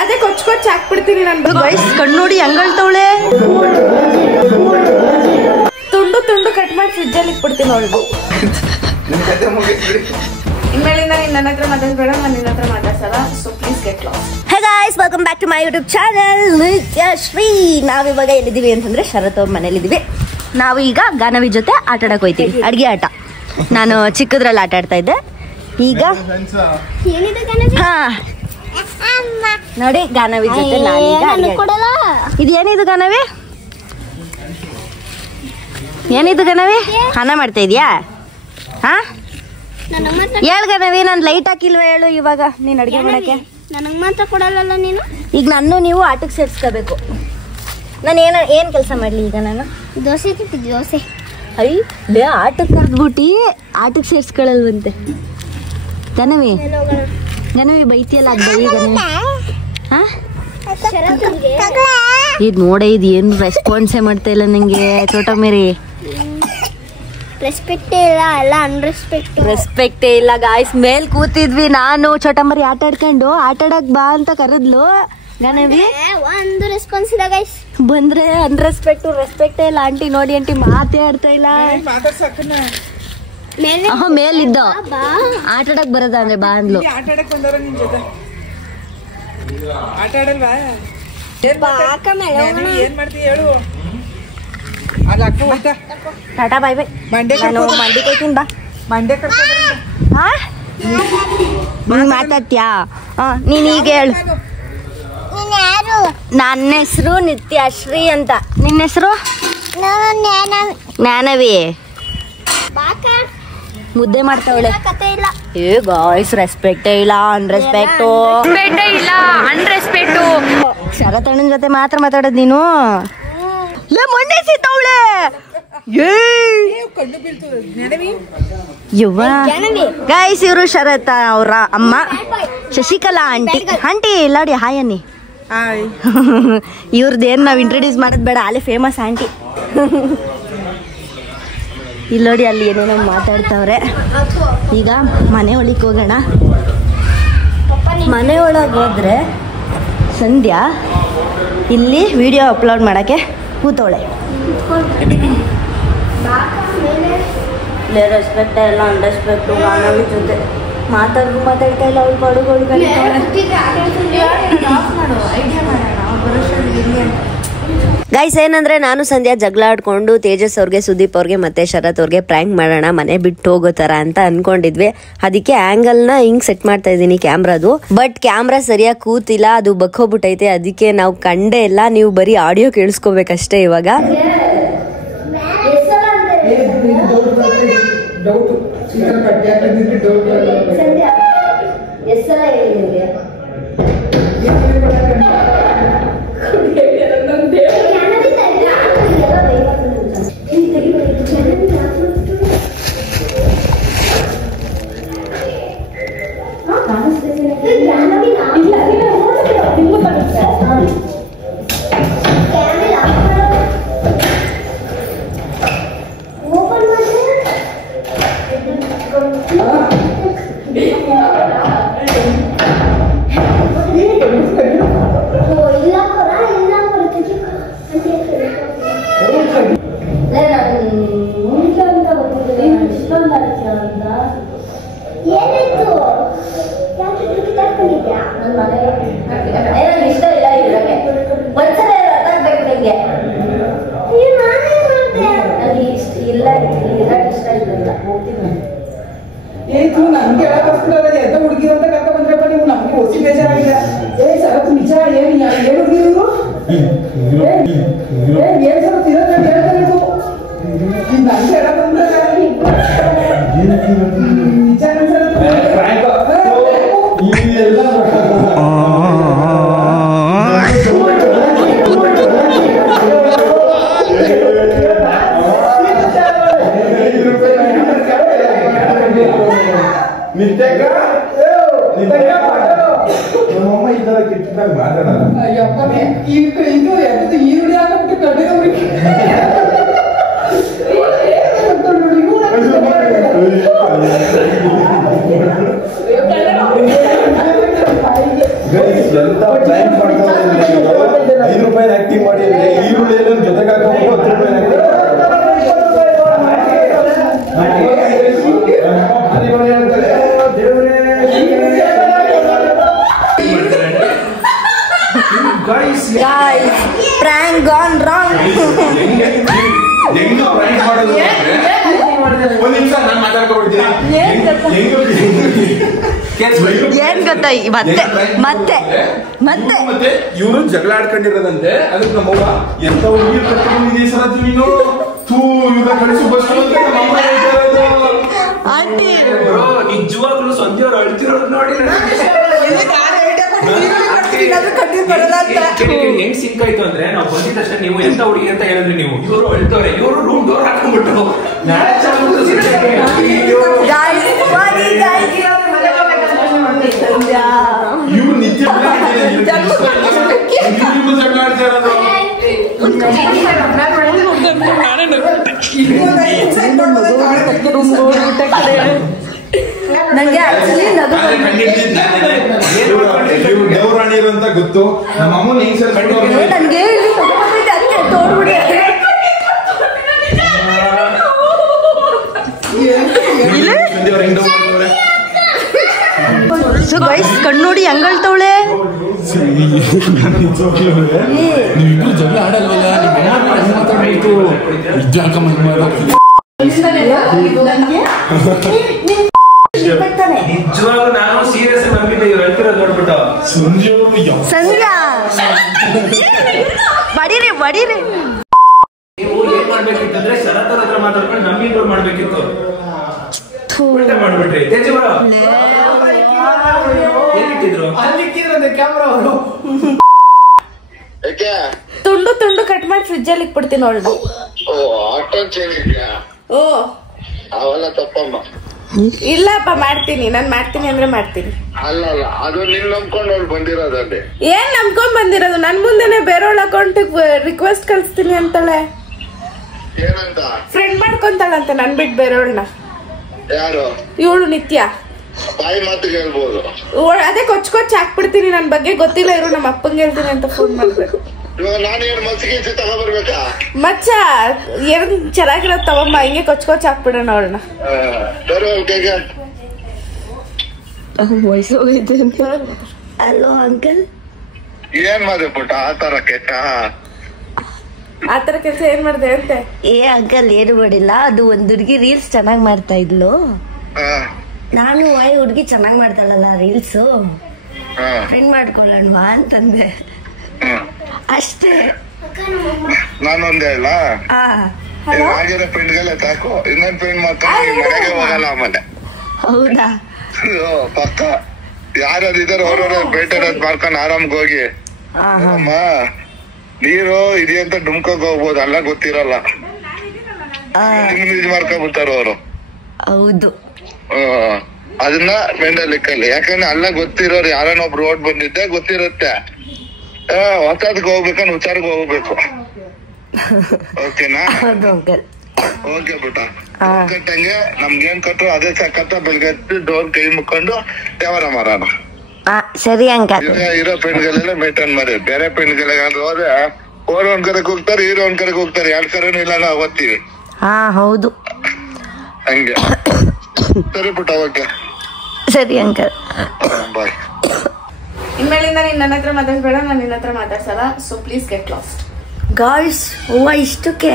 ಅದೇ ಕೊಚ್ಚ ಕೊಚ್ಚ ಹಾಕ್ಬಿಡ್ತೀನಿ ನಾನು. ಗೈಸ್ ಕಣ್ಣೋಡಿ ಹೆಂಗಳ್ತವಳೆ. ತುಂಡು ತುಂಡು ಕಟ್ ಮಾಡಿ ಫ್ರಿಜ್ಜಲ್ಲಿ ಇಟ್ಬಿಡ್ತೀನಿ ಅವಳು. ಇನ್ಮೇಲಿಂದ ನೀನ್ ನನ್ನ ಹತ್ರ ಮಾತಾಡ್ಬೇಡ, ನಾನು ನಿನ್ನ ಹತ್ರ ಮಾತಾಡ್ಸಲ್ಲ. So please get lost. Hey guys, welcome back to my YouTube channel Nithyashree. ನಾವಿವಾಗ ಎಲ್ಲಿದ್ದೀವಿ ಅಂತಂದ್ರೆ ಶರತ್ ಅವ್ರ ಮನೇಲಿದ್ದೀವಿ. ನಾವು ಈಗ ಗಾನವಿ ಜೊತೆ ಆಟ ಆಡಕ್ ಹೋಯ್ತೀವಿ, ಅಡ್ಗೆ ಆಟ. ನಾನು ಚಿಕ್ಕದ್ರಲ್ಲಿ ಆಟ ಆಡ್ತಾ ಇದ್ದೆ. ಈಗ ಹಾ ನೋಡಿ ಗಾನವಿ ಜೊತೆ ಇದೇನಿದು ಗಾನವಿ? ಏನಿದು ಗಾನವಿ? ಅನ್ನ ಮಾಡ್ತಾ ಇದೀಯಾ? ಹಾ ಹೇಳ್ ಗಾನವಿ, ನಾನು ಲೈಟ್ ಹಾಕಿಲ್ವ ಹೇಳು ಇವಾಗ ನೀನ್ ಅಡ್ಗೆ ಮಾಡಕ್ಕೆ. ನನಗ್ ಮಾತ್ರ ಕೊಡಲ್ಲ ನೀನು. ಈಗ ನಾನು ನೀವು ಆಟಕ್ಕೆ ಸೇರ್ಸ್ಕೋಬೇಕು. ನಾನು ಏನ್ ಕೆಲಸ ಮಾಡ್ಲಿ ಈಗ? ನಾನು ದೋಸೆ ತಿಂತಿದ್ದೆ. ದೋಸೆ ಲೇ ಆಟಕ್ಕೆ ಕರ್ದ್ಬಿಟ್ಟು ಆಟಕ್ಕೆ ಸೇರ್ಸ್ಕೊಳ್ಳಲ್ವಂತೆ. ಗನವಿ ಗನವಿ ಬೈತಿಯಲ್ಲ, ಅದು ಬೈ ಗನವಿ. ಹಾ ಇದು ನೋಡೇ, ಇದು ಏನು ರೆಸ್ಪಾನ್ಸೇ ಮಾಡ್ತಾ ಇಲ್ಲ ನಂಗೆ. ಚೋಟ ಮೇರಿ ರೆಸ್ಪೆಕ್ಟೇ ಇಲ್ಲ, ಎಲ್ಲ ಅನ್ರೆಸ್ಪೆಕ್ಟ್. ರೆಸ್ಪೆಕ್ಟೇ ಇಲ್ಲ ಗಾಯ್ಸ್. ಮೇಲ್ ಕೂತಿದ್ವಿ, ನಾನು ಚೋಟ ಮರಿ ಆಟ ಆಡ್ಕೊಂಡು ಆಟಾಡಕ್ ಬಾ ಅಂತ ಕರೆದ್ಲು ಗನವಿ. ಒಂದು ರೆಸ್ಪಾನ್ಸ್ ಇಲ್ಲ ಗೈಸ್. ಬಂದ್ರೆ ಅನ್ರೆಸ್ಪೆಕ್ಟ್, ರೆಸ್ಪೆಕ್ಟೇ ಇಲ್ಲ. ಆಂಟಿ ನೋಡಿ, ಆಂಟಿ ಮಾತೇ ಆಡ್ತಾ ಇಲ್ಲ. ಮೇಲಿದ್ದ ಆಟಾಡಕ್ ಬರದ ಅಂದ್ರೆ ಬಾ ಅಂದ್ಲು. ಆಟಾಡಕ್ ಬಂದವ್ರ ನಿನ್ ಜೊತೆ ಆಟ ಆಡಲ್ವಾ? ಏನ್ ಮಾಡ್ತೀಯ ಹೇಳು? ಅಲ್ಲಿ ಅಕ್ಕ ಹೋಯ್ತಾ? ಟಾಟಾ ಬಾಯ್ ಬಾಯ್. ನಾನು ಮಂಡಿ ಕೊಯ್ತೀನಿ ಬಾ. ಮಂಡ್ಯ ಹಾ ನೀನ್ ಮಾತಾಡ್ತೀಯಾ? ನೀನ್ ಈಗ ಹೇಳು. ನನ್ನ ಹೆಸರು ನಿತ್ಯಶ್ರೀ ಅಂತ. ನಿನ್ನ ಹೆಸರು? ಜ್ಞಾನವಿ. ಮುದ್ದೆ ಮಾಡ್ತಾವಳೆ. ಏ ಗಾಯ್ಸ್, ರೆಸ್ಪೆಕ್ಟೇ ಇಲ್ಲ, ಅನ್ರೆಸ್ಪೆಕ್ಟು. ಶರತ್ ಅಣ್ಣನ ಜೊತೆ ಮಾತ್ರ ಮಾತಾಡೋದು ನೀನು. ಮೊನ್ನೆ ಸಿತ್ತವಳೆ. ಗೈಸ್, ಇವರು ಶರತ್ ಅವರ ಅಮ್ಮ ಶಶಿಕಲಾ ಆಂಟಿ. ಆಂಟಿ ಇಲ್ಲಾಡಿ ಹಾಯ್ ಅನ್ನಿ. ಇವ್ರದ್ದೇನು ನಾವು ಇಂಟ್ರೊಡ್ಯೂಸ್ ಮಾಡೋದು ಬೇಡ, ಅಲ್ಲೇ ಫೇಮಸ್ ಆಂಟಿ. ಇಲ್ಲಿ ನೋಡಿ, ಅಲ್ಲಿ ಏನೇನೋ ಮಾತಾಡ್ತಾವ್ರೆ. ಈಗ ಮನೆ ಒಳಗೆ ಹೋಗೋಣ. ಮನೆ ಒಳಗೆ ಹೋದ್ರೆ ಸಂಧ್ಯಾ ಇಲ್ಲಿ ವಿಡಿಯೋ ಅಪ್ಲೋಡ್ ಮಾಡೋಕ್ಕೆ ಕೂತವಳೆ. ರೆಸ್ಪೆಕ್ಟ್ ಇಲ್ಲ, ಅನ್ರೆಸ್ಪೆಕ್ಟು. ಗಾನವಿ ಜೊತೆ ಮಾತಾಡ್ತಾ ಇಲ್ಲ. ಅವಳು ಪಡುಗಳು ಗೈಸ್, ಏನಂದ್ರೆ ನಾನು ಸಂಧ್ಯಾ ಜಗಳ ಆಡ್ಕೊಂಡು ತೇಜಸ್ ಅವ್ರಿಗೆ, ಸುದೀಪ್ ಅವ್ರಿಗೆ ಮತ್ತೆ ಶರತ್ ಅವ್ರಿಗೆ ಪ್ರ್ಯಾಂಕ್ ಮಾಡೋಣ ಮನೆ ಬಿಟ್ಟು ಹೋಗೋ ತರ ಅಂತ ಅನ್ಕೊಂಡಿದ್ವಿ. ಅದಕ್ಕೆ ಆಂಗಲ್ ನ ಹಿಂಗ್ ಸೆಟ್ ಮಾಡ್ತಾ ಇದೀನಿ ಕ್ಯಾಮ್ರಾದು. ಬಟ್ ಕ್ಯಾಮ್ರಾ ಸರಿಯಾಗಿ ಕೂತಿಲ್ಲ, ಅದು ಬಕ್ಕೋಗ್ಬಿಟ್ಟೈತೆ. ಅದಕ್ಕೆ ನಾವು ಕಂಡೇ ಇಲ್ಲ. ನೀವು ಬರೀ ಆಡಿಯೋ ಕೇಳಿಸ್ಕೋಬೇಕಷ್ಟೇ ಇವಾಗ. ನಮ್ಗೆ ಎದ್ದ ಹುಡುಗಿರಂತ ಕರ್ಕ ಬಂದ್ರಪ್ಪ ನೀವು. ನಮ್ಗೆ ಹೊಸಿ ಬೇಜಾರಾಗಿಲ್ಲ. ಶರತ್ ನಿಜ ಏನು ಹುಡುಗಿರು? ಏನ್ ಶರತ್ ಇರೋದು ಹೇಳ್ತಾರಿದು? ನಮ್ಗೆ ಹೇಳಕ್ ಬಂದ್ರೆ ನಿಜ ನಮ್ಮಮ್ಮ ಈ ತರ ಕೆಟ್ಟದಾಗ ಮಾತಾಡಲ್ಲ. ಈರುಳ್ಳಿ ಹಾಕ್ಬಿಟ್ಟು ಕಡಿದವ್ರಿಗೆ ಅಂತ ಪ್ರ್ಯಾಂಕ್ ಮಾಡ್ತಾರೆ. 5 ರೂಪಾಯಿ ಆಕ್ಟಿಂಗ್ ಮಾಡಿ ಈರುಳ್ಳಿ ಜೊತೆಗೆ ಹಾಕೊಂಡು 10 ರೂಪಾಯಿ prank gone wrong. ಹೆಂಗ ಪ್ರ್ಯಾಂಕ್ ಮಾಡೋದು ಒಂದ್ ನಿಮಿಷ ನಾನು ಮಾತಾಡ್ಕೊಬಿಡ್ತೀನಿ. ಏನ್ ಗೊತ್ತಾ ಮತ್ತೆ ಮತ್ತೆ ಮತ್ತೆ ಮತ್ತೆ ಇವರು ಜಗಳ ಆಡ್ಕೊಂಡಿರೋದಂತೆ. ಅದಕ್ಕೆ ನಮ್ಮವ್ವ ಎಂತ ಹುಡುಗಿ ಕಟ್ಕೊಂಡಿದ್ದೀವಿ ಸರ್ ಅದು ನೀನು ತೂ ಇವ್ರ ಕಳಿಸು ಬಸ್ ಆಂಟಿ ನಿಜವಾಗ್ಲೂ ಸಂಜೆ ಅವ್ರು ಅಳ್ತಿರೋದು ನೋಡಿ ಹೆಂಗ್ ಸಿಂಕಾಯ್ತು ಅಂದ್ರೆ ನಾವು ಬಂದಿದ ತಕ್ಷಣ ನೀವು ಎಂತ ಹುಡುಗಿ ಅಂತ ಹೇಳಿದ್ರಿ ನೀವು. ಇವರು ಅಳ್ತವ್ರೆ, ಇವರು ರೂಮ್ ಡೋರ್ ಹಾಕೊಂಡ್ಬಿಟ್ಟು ಇವ್ರು ನಿತ್ಯ ಜಗಳ ಆಡ್ತಾ ಇರೋದು. ನಂಗೆ ಆಕ್ಚುಲಿ ದೇವರಾಣಿ ಅಂತ ಗೊತ್ತು. ನಮ್ಮ ಅಮ್ಮನ ಹೆಂಗ್ ಸರ್ ನನ್ಗೆ ಸೊ ಗೈಸ್ ಕಣ್ಣೋಡಿ ಹೆಂಗಳ್ತವಳೆ. ನೀವಿಬ್ರು ಜಗಳ ಆಡಲ್ವಲ್ಲ, ನಿಜವಾಗ್ಲೂ ನಾನು ಸೀರಿಯಸ್ ನಂಬಿದ್ದೆ ಇವ್ರು ಅಳ್ತಿರೋದು ನೋಡ್ಬಿಟ್ಟು. ಸಂಧ್ಯಾ ಬಡೀರಿ ಬಡೀರಿ. ನೀವು ಏನ್ ಮಾಡ್ಬೇಕಿತ್ತಂದ್ರೆ ಶರತ್ ಅವ್ರ ಹತ್ರ ಮಾತಾಡ್ಕೊಂಡು ನಮ್ಮಿಬ್ರು ಮಾಡ್ಬೇಕಿತ್ತು. ಉಲ್ಟಾ ಮಾಡ್ಬಿಟ್ರಿ. ತೇಜವ್ರ ಏನಿಟ್ಟಿದ್ರು ಕ್ಯಾಮ್ರಾ ಅವರು ತುಂಡು ತುಂಡು ಕಟ್ ಮಾಡಿ ಫ್ರಿಜ್ ಅಲ್ಲಿ ಇಟ್ಬಿಡ್ತೀನಿ ನೋಡು. ಓ ಅವೆಲ್ಲ ತಪ್ಪಮ್ಮ. ಇಲ್ಲಪ್ಪ ಮಾಡ್ತೀನಿ, ನಾನ್ ಮಾಡ್ತೀನಿ ಅಂದ್ರೆ ಮಾಡ್ತೀನಿ. ಅಲ್ಲ ಅದು ನಿನ್ ನಂಬ್ಕೊಂಡು ಅವ್ಳು ಬಂದಿರೋದಲ್ಲಿ. ಏನ್ ನಂಬ್ಕೊಂಡ್ ಬಂದಿರೋದು? ನನ್ ಮುಂದೆನೆ ಬೇರೆಯವಳ ಅಕೌಂಟ್ ರಿಕ್ವೆಸ್ಟ್ ಕಳ್ಸ್ತೀನಿ ಅಂತಾಳೆ. ಏನಂತ ಫ್ರೆಂಡ್ ಮಾಡ್ಕೊಂತಾಳಂತೆ ನನ್ ಬಿಟ್ಟು ಬೇರೆಯವಳನ್ನ. ಯಾರು? ಇವಳು ನಿತ್ಯ. ಬಾಯಿ ಮಾತಿಗೆ ಹೇಳ್ಬೋದು. ಅದೇ ಕೊಚ್ಚ್ ಹಾಕ್ಬಿಡ್ತೀನಿ. ನನ್ ಬಗ್ಗೆ ಗೊತ್ತಿಲ್ಲ ಇರು, ನಮ್ಮ ಅಪ್ಪಂಗೆ ಹೇಳ್ತೀನಿ ಅಂತ ಫೋನ್ ಮಾಡ್ಬೇಕು. ಇವಾಗ ನಾನು ಏನ್ ಮಸಿಗೆ ತಗೊಬರ್ಬೇಕಾ? ಮಚ್ಚ ಏನ್ ಚೆನ್ನಾಗಿರೋದ್ ತಗೊಂಬ, ಹಿಂಗೆ ಕೊಚ್ಚ್ ಹಾಕ್ಬಿಡೋಣ ಅವಳನ್ನ. ವಯಸ್ಸು ಹೋಗೈತೆ ಅಂತ. Hello uncle. ಏನ್ ಮಾಡಿದೆ ಪುಟ್ಟ ಆತರ ಕೆಟ್ಟ? ಆತರ ಕೆಲ್ಸ ಏನ್ ಮಾಡ್ದೆ ಅಂತೆ? ಏ ಅಂಕಲ್ ಏನು ಮಾಡಿಲ್ಲ, ಅದು ಒಂದ್ ಹುಡ್ಗಿ ರೀಲ್ಸ್ ಚೆನ್ನಾಗ್ ಮಾಡ್ತಾ ಇದ್ಲು. ನಾನು ಹುಡ್ಗಿ ಚೆನ್ನಾಗ್ ಮಾಡ್ತಾಳಲ್ಲ ರೀಲ್ಸ್, ಫ್ರೆಂಡ್ ಮಾಡ್ಕೊಳ್ಳೋಣವಾ ಅಂತಂದೆ ಅಷ್ಟೇ. ನಾನೊಂದೇ ಇಲ್ಲ ಆಗಿರೋ ಫ್ರೆಂಡ್ಗೆಲ್ಲ ಸಾಕು. ಇನ್ನೊಂದ್ ಫ್ರೆಂಡ್ ಮಾಡ್ಕೊಂಡು ಮನೆಗೆ ಹೋಗಲ್ಲ ಆಮೇಲೆ. ಹೌದಾ? ಪಕ್ಕ ಯಾರ್ಯಾರು ಇದಾರೆ ಅವ್ರವ್ರ ಬೇಟೆ ಮಾಡ್ಕೊಂಡು ಆರಾಮ್ಗೆ ಹೋಗಿ. ಅಮ್ಮ ನೀರು ಇದೆಯಂತ ಡುಮ್ಕೋಕ್ ಹೋಗ್ಬೋದು, ಅಲ್ಲ ಗೊತ್ತಿರಲ್ಲ. ಯೂಸ್ ಮಾಡ್ಕೊಂಡ್ಬಿಡ್ತಾರ ಅವರು. ಹೌದು. ಅದನ್ನ ಮೆಂಡಲಿಕ್ಕಲ್ಲಿ, ಯಾಕಂದ್ರೆ ಅಲ್ಲ ಗೊತ್ತಿರೋರು ಯಾರನ್ನೊಬ್ರು ರೋಡ್ ಬಂದಿದ್ದೆ ಗೊತ್ತಿರುತ್ತೆ. ಹೊಸದಕ್ಕೆ ಹೋಗ್ಬೇಕಂದ್ರೆ ಹುಷಾರ್ಗೆ ಹೋಗ್ಬೇಕು. ಓಕೆನಾ? ಓಕೆ ಬಿಟ್ಟ ಕಟ್ಟಂಗೆ ನಮ್ಗೇನ್ ಕೊಟ್ಟರು ಅದೇ ಸಕ್ಕತ್ತ ಬೆಳಗ್ಗೆ ಡೋರ್ ಕೈ ಮುಕ್ಕೊಂಡು ವ್ಯವಹಾರ ಮಾಡೋಣ. ಸರಿ ಅಂಕಲ್. ಇರೋ ಪೆಣ್ಗಳೆಲ್ಲ ಮೇಂಟೈನ್ ಮಾಡಿ. ಬೇರೆ ಪೆಣ್ಗಳಿಗಾದ್ರೆ ಹೋದ್ರೆ ಓರ್ ಒಂದ್ ಕಡೆಗೆ ಹೋಗ್ತಾರೆ, ಹೀರೋ ಒಂದ್ ಕಡೆಗೆ ಹೋಗ್ತಾರೆ. 2 ಕಡೆನೂ ಇಲ್ಲ ನಾವು ಓದ್ತೀವಿ. ಹಾ ಹೌದು ಹಂಗೆ. ಸರಿ ಪುಟ್ಟ ಓಕೆ. ಸರಿ ಅಂಕಲ್ ಬಾಯ್. ಇನ್ಮೇಲಿಂದ ನೀನ್ ನನ್ನ ಹತ್ರ ಮಾತಾಡ್ಬೇಡ, ನಾನು ನಿನ್ನ ಹತ್ರ ಮಾತಾಡ್ಸಲ್ಲ. So please get lost. Guys ಹೂವ ಇಷ್ಟಕ್ಕೆ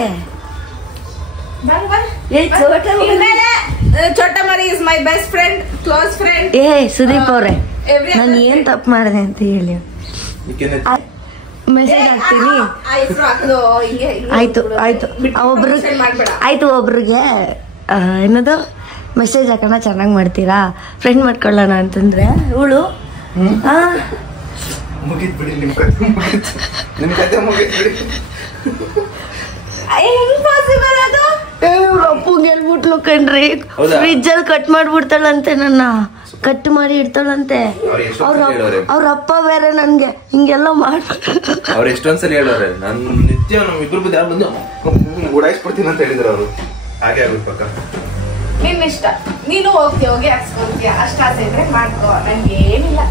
ಚೋಟ ಮರಿ is my best friend, close friend. ಏ ಸುದೀಪ್ ಅವ್ರೆ, ನಾನು ಏನ್ ತಪ್ಪು ಮಾಡಿದೆ ಅಂತ ಹೇಳಿ ಮೆಸೇಜ್ ಹಾಕ್ತೀನಿ. ಆಯ್ತು ಆಯ್ತು ಆಯ್ತು ಒಬ್ರಿಗೆ ಏನದು ಮೆಸೇಜ್ ಹಾಕೋಣ, ಚೆನ್ನಾಗಿ ಮಾಡ್ತೀರಾ, ಫ್ರೆಂಡ್ ಮಾಡ್ಕೊಳ್ಳೋಣ ಅಂತಂದ್ರೆ ಇವಳು ಮುಗಿದ್ಬಿಡಿ ನಿಮ್ ಕತೆ ಮುಗಿದ್ಬಿಡಿ. ಅಪ್ಪಂಗೆ ಹೇಳ್ಬಿಟ್ಲು ಕಣ್ರಿ, ಫ್ರಿಜ್ ಅಲ್ಲಿ ಕಟ್ ಮಾಡ್ಬಿಡ್ತಾಳಂತೆ, ನನ್ನ ಕಟ್ ಮಾಡಿ ಇಡ್ತಾಳಂತೆ. ಅವ್ರ ಅಪ್ಪ ಬೇರೆ ನನ್ಗೆ ಹಿಂಗೆಲ್ಲ ಮಾಡ್ಬಿಟ್ಟು ಅವ್ರು ಎಷ್ಟೊಂದ್ಸಲ ಹೇಳೋರೆ, ನಾನು ನಿತ್ಯ ನಮ್ ಇಬ್ರು ಬಂದು ಯಾರು ಬಂದು ಓಡಾಯಿಸ್ಬಿಡ್ತೀನಿ ಅಂತ ಹೇಳಿದ್ರು ಅವರು. ಹಾಗೆ ಆಗುತ್ತೆ ಪಕ್ಕ. ನಿನ್ನ ಇಷ್ಟ. ನೀನು ಹೋಗ್ತೀಯ, ಹೋಗಿ ಹಾಕ್ಸ್ಕೊಂತೀಯ, ಅಷ್ಟ ಆಸೆ ಇದ್ರೆ ಮಾಡ್ಕೋ, ನಂಗೆ ಏನಿಲ್ಲ.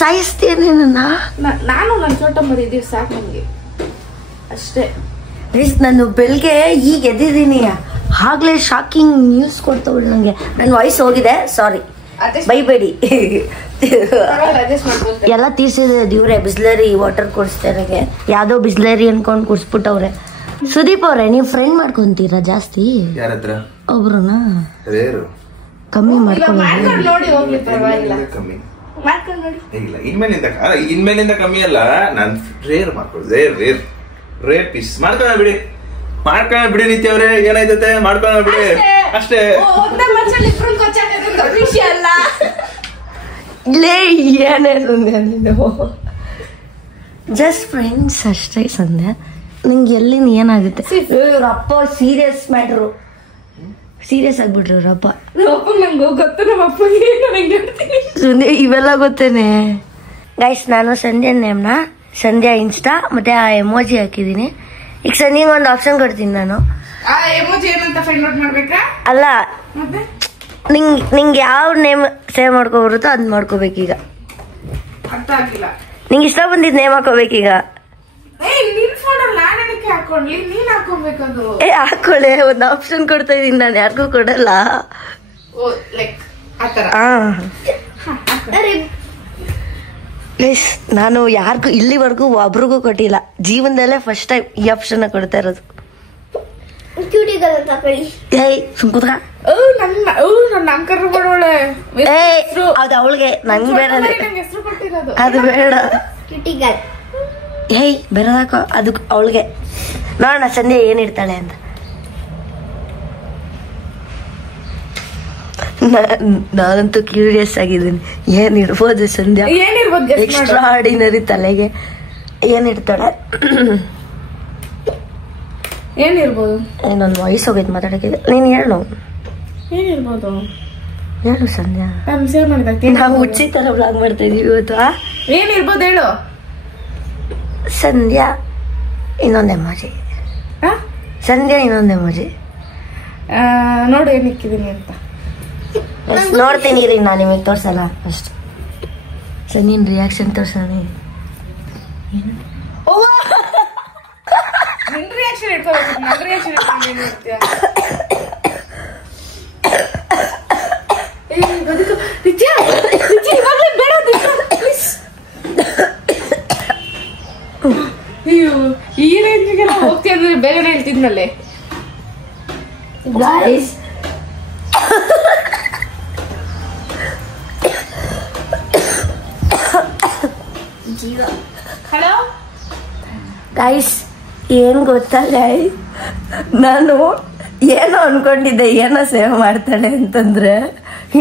ಸಾಯಿಸ್ತೀನಿ ನಾನು ನನ್ನ ಚೋಟಮ್ಮ ಇದೀವಿ ಸಾಕು ನಂಗೆ ಅಷ್ಟೇ. ನಾನು ಬೆಳಿಗ್ಗೆ ಈಗ ಎದ್ದಿದ್ದೀನಿ, ಆಗ್ಲೇ ಶಾಕಿಂಗ್ ನ್ಯೂಸ್ ಕೊಡ್ತವಳು ನಂಗೆ. ನನ್ನ ವಾಯ್ಸ್ ಹೋಗಿದೆ, ಸಾರಿ, ಬೈಬೇಡಿ. ಎಲ್ಲ ತೀರ್ಸಿದೆ ದೇವ್ರೆ. ಬಿಸ್ಲರಿ ವಾಟರ್ ಕೊಡಿಸ್ತಾ ನನಗೆ, ಯಾವ್ದೋ ಬಿಸ್ಲರಿ ಅನ್ಕೊಂಡ್ ಕುಡ್ಸ್ಬಿಟ್ಟವ್ರೆ. ಸುದೀಪ್ ಅವ್ರೆ, ನೀವು ಫ್ರೆಂಡ್ ಮಾಡ್ಕೊಂತೀರಾ ಜಾಸ್ತಿ? ಯಾರ ಹತ್ರ? ಒಬ್ರನ್ನ ಕಮ್ಮಿ ಮಾಡ್ಕೊಂಡು ನೋಡಿ ಹೋಗ್ಲಿ, ಪರವಾಗಿಲ್ಲ. ಕಮ್ಮಿ ಮಾಡ್ಕೊಂಡು ನೋಡಿ. ಇಲ್ಲ, ಇನ್ಮೇಲಿಂದ ಕಮ್ಮಿ ಅಲ್ಲ. ನಾನು ರೇರ್ ಮಾಡ್ಕೊಳ್ಳಿ, ರೇರ್ ಪೀಸ್ ಮಾಡ್ಕೊಳ್ಳ ಬಿಡಿ, ನಿತ್ಯ ಅವ್ರೆ. ಏನಾಯ್ತತೆ, ಮಾಡ್ಕೊಳ್ಳ ಬಿಡಿ ಅಷ್ಟೇ. ವಿಷಯ ಅಲ್ಲ. ನೀನು ಜಸ್ಟ್ ಫ್ರೆಂಡ್ಸ್ ಅಷ್ಟೇ ಸಂಧ್ಯಾ. ನಿಂಗೆ ಎಲ್ಲಿ ಏನಾಗುತ್ತೆ? ಅಪ್ಪ ಸೀರಿಯಸ್ ಮ್ಯಾಟ್ರು, ಸೀರಿಯಸ್ ಆಗ್ಬಿಟ್ರು ಅಪ್ಪ. ನಂಗೆ ಗೊತ್ತು, ನಮ್ಮ ಅಪ್ಪಗೆ ಇವೆಲ್ಲ ಗೊತ್ತೇನೆ. ಗೈಸ್, ನಾನು ಸಂಧ್ಯಾ ನೇಮ್ನ ಸಂಧ್ಯಾ ಇನ್ಸ್ಟಾ ಮತ್ತೆ ಆ ಎಮೋಜಿ ಹಾಕಿದೀನಿ. ಈಗ ಸಂಧ್ಯಾ ಒಂದು ಆಪ್ಷನ್ ಕೊಡ್ತೀನಿ ನಾನು. ಅಲ್ಲ, ನಿಂಗೆ ಯಾವ ನೇಮ್ ಸೇವ್ ಮಾಡ್ಕೊ ಬರುತ್ತೋ ಅದ್ ಮಾಡ್ಕೋಬೇಕೀಗ. ನಿಂಗೆ ಇಷ್ಟ ಬಂದಿದ್ ನೇಮ್ ಹಾಕೋಬೇಕೀಗ. ಹಾಕೊಳ್ಳೆ, ಒಂದು ಆಪ್ಷನ್ ಕೊಡ್ತಾ ಇದೀನಿ ನಾನು, ಯಾರಿಗೂ ಕೊಡಲ್ಲ. ನಾನು ಯಾರಿಗೂ ಇಲ್ಲಿವರೆಗೂ ಒಬ್ರಿಗೂ ಕೊಟ್ಟಿಲ್ಲ, ಜೀವನದಲ್ಲೇ ಫಸ್ಟ್ ಟೈಮ್ ಈ ಆಪ್ಷನ್ ಕೊಡ್ತಾ ಇರೋದು. ಅದು ಅವಳಿಗೆ, ನಂಗೆ ಬೇಡ, ಅದು ಬೇಡ. ಏಯ್ ಬೇರೆದಾಕೋ, ಅದು ಅವಳಿಗೆ. ನೋಡೋಣ ಸಂಧ್ಯಾ ಏನಿರ್ತಾಳೆ ಅಂತ. ನಾನಂತೂ ಕ್ಯೂರಿಯಸ್ ಆಗಿದ್ದೀನಿ, ಏನಿರ್ಬೋದು ಸಂಧ್ಯಾ? ಎಕ್ಸ್ಟ್ರಾ ಆರ್ಡಿನರಿ ತಲೆಗೆ ಏನಿರ್ತಾಳೆ? ಏನಿರ್ಬೋದು? ನನ್ನ ವಾಯ್ಸ್ ಹೋಗೈತೆ ಮಾತಾಡಕ್ಕೆ. ನೀನ್ ಹೇಳು, ಏನಿರ್ಬೋದು ಹೇಳು ಸಂಧ್ಯಾ. ನಾವು ಹುಚ್ಚಿ ತರ ಬ್ಲಾಗ್ ಮಾಡ್ತಾ ಇದೀವಿ ಇವತ್ತು. ಏನಿರ್ಬೋದು ಹೇಳು ಸಂಧ್ಯಾ. ಇನ್ನೊಂದು ಎಮೋಜಿ ಸಂಧ್ಯಾ, ಇನ್ನೊಂದು ಎಮೋಜಿ ನೋಡು ಏನ್ ಇಕ್ಕಿದೀನಿ ಅಂತ. ನೋಡ್ತೀನಿ ರೀ, ನಾನು ನಿಮಗೆ ತೋರ್ಸಲ್ಲ ಅಷ್ಟು. ಸರ್, ನೀನ್ ರಿಯಾಕ್ಷನ್ ತೋರ್ಸೋಣ. ಈ ರೇಂಜ್ಗೆಲ್ಲ ಹೋಗ್ತೀಯ ಅಂದ್ರೆ ಬೇಗನೆ ಹೇಳ್ತಿದ್ನಲ್ಲೇ. ಹಲೋ ಗೈಸ್, ಏನ್ ಗೊತ್ತಲ್ಲ, ನಾನು ಏನೋ ಅನ್ಕೊಂಡಿದ್ದೆ, ಏನೋ ಸೇವ್ ಮಾಡ್ತಾಳೆ ಅಂತಂದ್ರೆ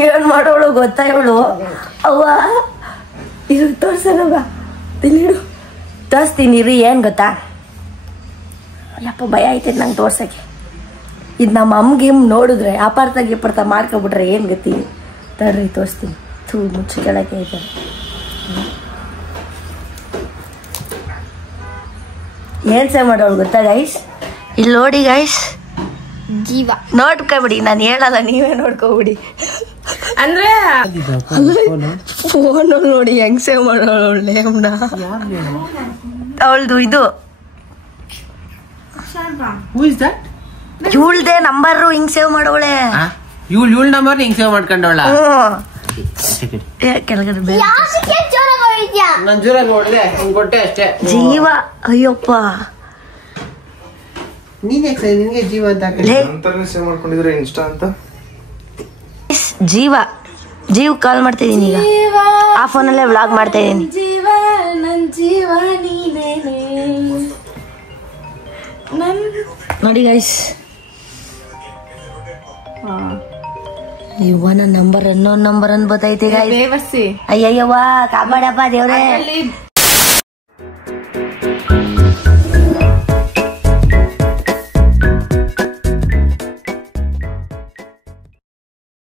ಏನ್ ಮಾಡೋಳು ಗೊತ್ತಾ ಇವಳು? ಅವ್ವ ಇದು ತೋರ್ಸಲ್ಲ, ತಿನ್ನಿಡು ತೋರಿಸ್ತೀನಿ ರೀ. ಏನ್ ಗೊತ್ತಾ, ಯಪ್ಪ ಭಯ ಆಯ್ತೈತೆ ನಂಗೆ ತೋರ್ಸಕ್ಕೆ. ಇದು ನಮ್ಮ ಅಮ್ಮಗೆ ನೋಡಿದ್ರೆ ಅಪಾರ್ಥ ಮಾಡ್ಕೊಬಿಟ್ರೆ ಏನ್ ಗತಿ? ತಡ್ರಿ ತೋರಿಸ್ತೀನಿ. ಮುಚ್ಚಿ ಕೆಳಕ್ಕೆ ಐತೆ. ಏನ್ ಸೇವ್ ಮಾಡೋಳು ಗೊತ್ತಾ ಗೈಸ್? ಇಲ್ಲಿ ನೋಡಿ ಗೈಸ್, ಜೀವ ನೋಡ್ಕೊಬಿಡಿ, ನಾನು ಹೇಳಲ್ಲ, ನೀವೇ ನೋಡ್ಕೊಬಿಡಿ. ಅಂದ್ರೆ ಫೋನ್ ನೋಡಿ ಹೆಂಗ್ ಸೇವ್ ಮಾಡೋಳು ಅವಳ್ದು. ಇದು ಇವಳ್ದೆ ನಂಬರ್ ಹಿಂಗ್ ಸೇವ್ ಮಾಡೋಳೆ. ಇವಳ ನಂಬರ್ ಹಿಂಗ್ ಸೇವ್ ಮಾಡ್ಕೊಂಡವಳ. ಕೆಳಗಡೆ ನನ್ ಜೋರಾಗಿ ನೋಡ್ದೆ, ಹಿಂಗ್ ಕೊಟ್ಟೆ ಅಷ್ಟೇ. ಜೀವ, ಅಯ್ಯಪ್ಪ ನೀನೇ ನಿನ್ಗೆ ಜೀವ ಅಂತ ಸೇವ್ ಮಾಡ್ಕೊಂಡಿದ್ರೆ ಇನ್ಸ್ಟಾ ಅಂತ. ಜೀವ್ ಕಾಲ್ ಮಾಡ್ತಾ ಇದೀನಿ ಈಗ, ಆ ಫೋನಲ್ಲೇ ವ್ಲಾಗ್ ಮಾಡ್ತಾ ಇದೀನಿ. ಜೀವ ನನ್ ಜೀವ ನೀನೇನೆ. ನೋಡಿ ಗೈಸ್, ನನ್ನ ನಂಬರ್ ಅನ್ನೋ ನಂಬರ್ ಅನ್ ಬತ್ತೈತೆ ಗೈಸ್. ದೇವರ್ಸಿ ಅಯ್ಯಯ್ಯವ್ವ ಕಾಪಾಡಪ್ಪ ದೇವ್ರೆ.